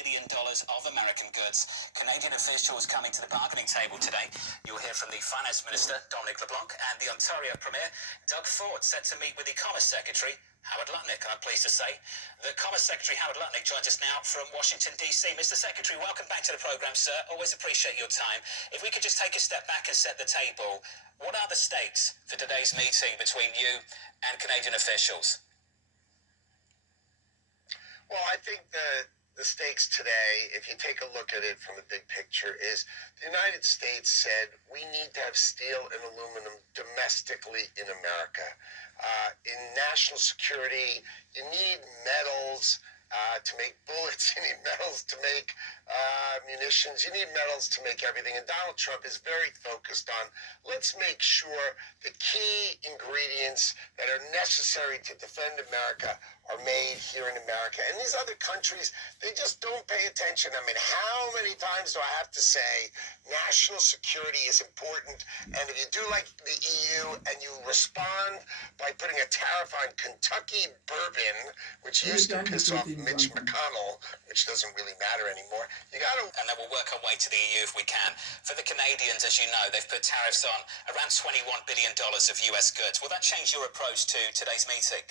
billion of American goods. Canadian officials coming to the bargaining table today. You'll hear from the Finance Minister, Dominic LeBlanc, and the Ontario Premier, Doug Ford, set to meet with the Commerce Secretary, Howard Lutnick. And I'm pleased to say the Commerce Secretary, Howard Lutnick, joins us now from Washington, D.C. Mr. Secretary, welcome back to the programme, sir. Always appreciate your time. If we could just take a step back and set the table, what are the stakes for today's meeting between you and Canadian officials? Well, I think the stakes today, if you take a look at it from the big picture, is the United States said we need to have steel and aluminum domestically in America. In national security, you need metals to make bullets, you need metals to make munitions, you need metals to make everything. And Donald Trump is very focused on, let's make sure the key ingredients that are necessary to defend America are made here in America. And these other countries, they just don't pay attention. I mean, how many times do I have to say national security is important? And if you do like the EU and you respond by putting a tariff on Kentucky bourbon, which used to piss off Mitch McConnell, which doesn't really matter anymore, you got to... And then we'll work our way to the EU if we can. For the Canadians, as you know, they've put tariffs on around $21 billion of US goods. Will that change your approach to today's meeting?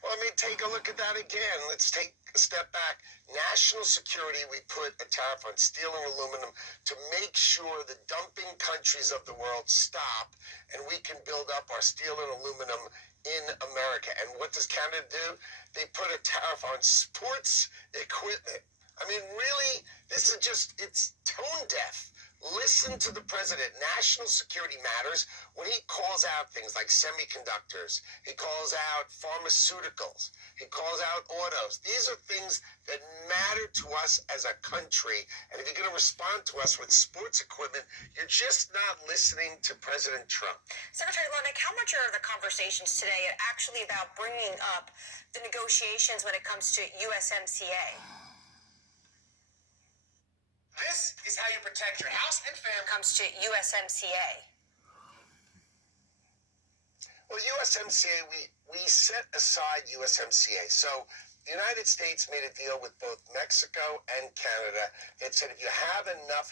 Well, I mean, take a look at that again. Let's take a step back. National security, we put a tariff on steel and aluminum to make sure the dumping countries of the world stop and we can build up our steel and aluminum in America. And what does Canada do? They put a tariff on sports equipment. I mean, really, this is just, it's tone deaf. Listen to the president. National security matters when he calls out things like semiconductors. He calls out pharmaceuticals. He calls out autos. These are things that matter to us as a country. And if you're going to respond to us with sports equipment, you're just not listening to President Trump. Secretary Lutnick, how much are the conversations today actually about bringing up the negotiations when it comes to USMCA? This is how you protect your house and family. Comes to USMCA. Well, USMCA, we set aside USMCA. So the United States made a deal with both Mexico and Canada that said if you have enough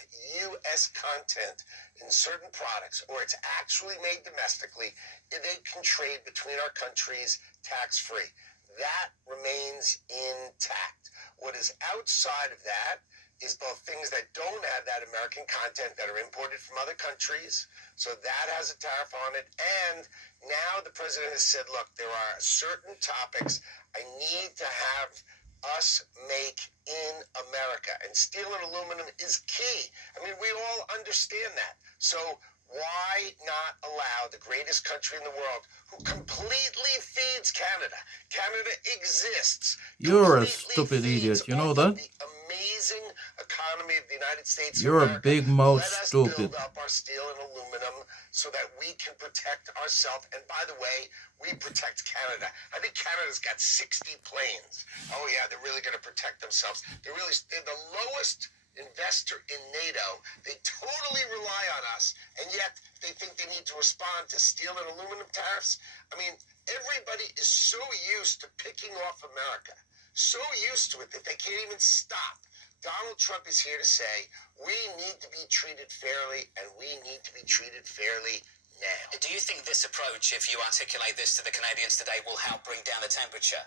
U.S. content in certain products or it's actually made domestically, they can trade between our countries tax-free. That remains intact. What is outside of that is both things that don't have that American content that are imported from other countries. So that has a tariff on it. And now the president has said, look, there are certain topics I need to have us make in America. And steel and aluminum is key. I mean, we all understand that. So why not allow the greatest country in the world who completely feeds Canada? Canada exists. You're a stupid idiot, you know that? The amazing economy of the United States. You're a big mouth Let stupid. us build up our steel and aluminum so that we can protect ourselves. And by the way, we protect Canada. I think Canada's got 60 planes. Oh yeah, they're really going to protect themselves. They're the lowest investor in NATO. They totally rely on us, and yet they think they need to respond to steel and aluminum tariffs. I mean, everybody is so used to picking off America, so used to it that they can't even stop. Donald Trump is here to say, we need to be treated fairly, and we need to be treated fairly now. Do you think this approach, if you articulate this to the Canadians today, will help bring down the temperature?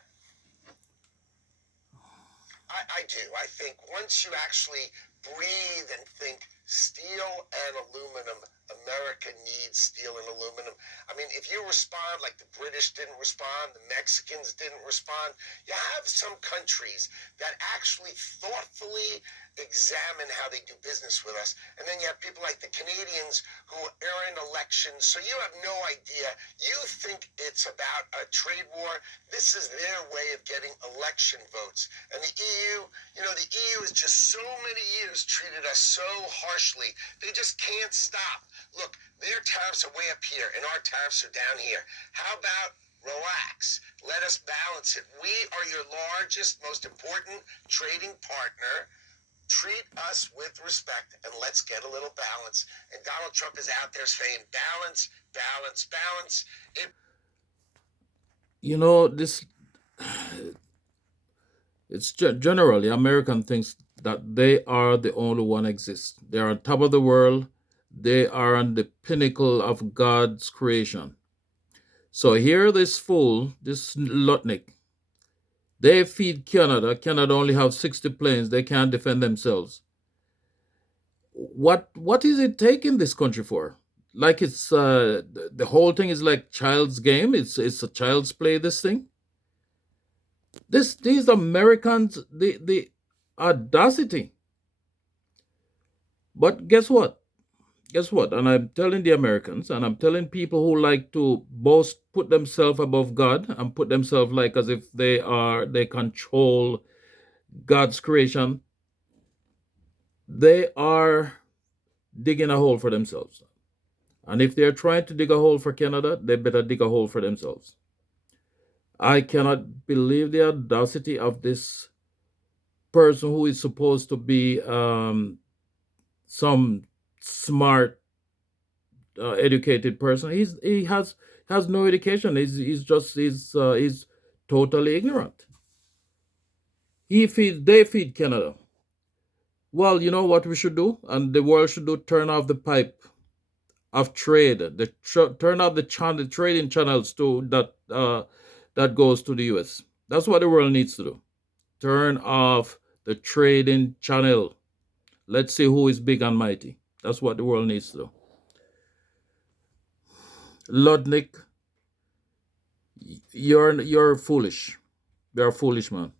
I do. I think once you actually breathe and think steel and aluminum, America needs steel and aluminum. I mean, if you respond like the British didn't respond, the Mexicans didn't respond, you have some countries that actually thoughtfully examine how they do business with us. And then you have people like the Canadians who are in elections, so you have no idea. You think it's about a trade war. This is their way of getting election votes. And the EU, the EU has just so many years treated us so harshly. They just can't stop. Look, their tariffs are way up here and our tariffs are down here. How about relax? Let us balance it. We are your largest, most important trading partner. Treat us with respect and let's get a little balance. And Donald Trump is out there saying balance, balance, balance. You know, this It's generally American thinks that they are the only one exist. They are on top of the world. They are on the pinnacle of God's creation. So here, this fool, this Lutnick, they feed Canada. Canada only have 60 planes. They can't defend themselves. What is it taking this country for? Like it's the whole thing is like child's game. It's a child's play. This thing. These Americans, the audacity. But guess what? Guess what? And I'm telling the Americans, and I'm telling people who like to boast, put themselves above God, and put themselves like as if they control God's creation. They are digging a hole for themselves. And if they're trying to dig a hole for Canada, they better dig a hole for themselves. I cannot believe the audacity of this person who is supposed to be some smart, educated person. He has no education. He's totally ignorant. They feed Canada. Well, you know what we should do, and the world should do: turn off the pipe of trade, turn off the trading channels to that goes to the U.S. That's what the world needs to do. Turn off the trading channel. Let's see who is big and mighty. That's what the world needs to do. Lutnick, you're foolish. You're a foolish man.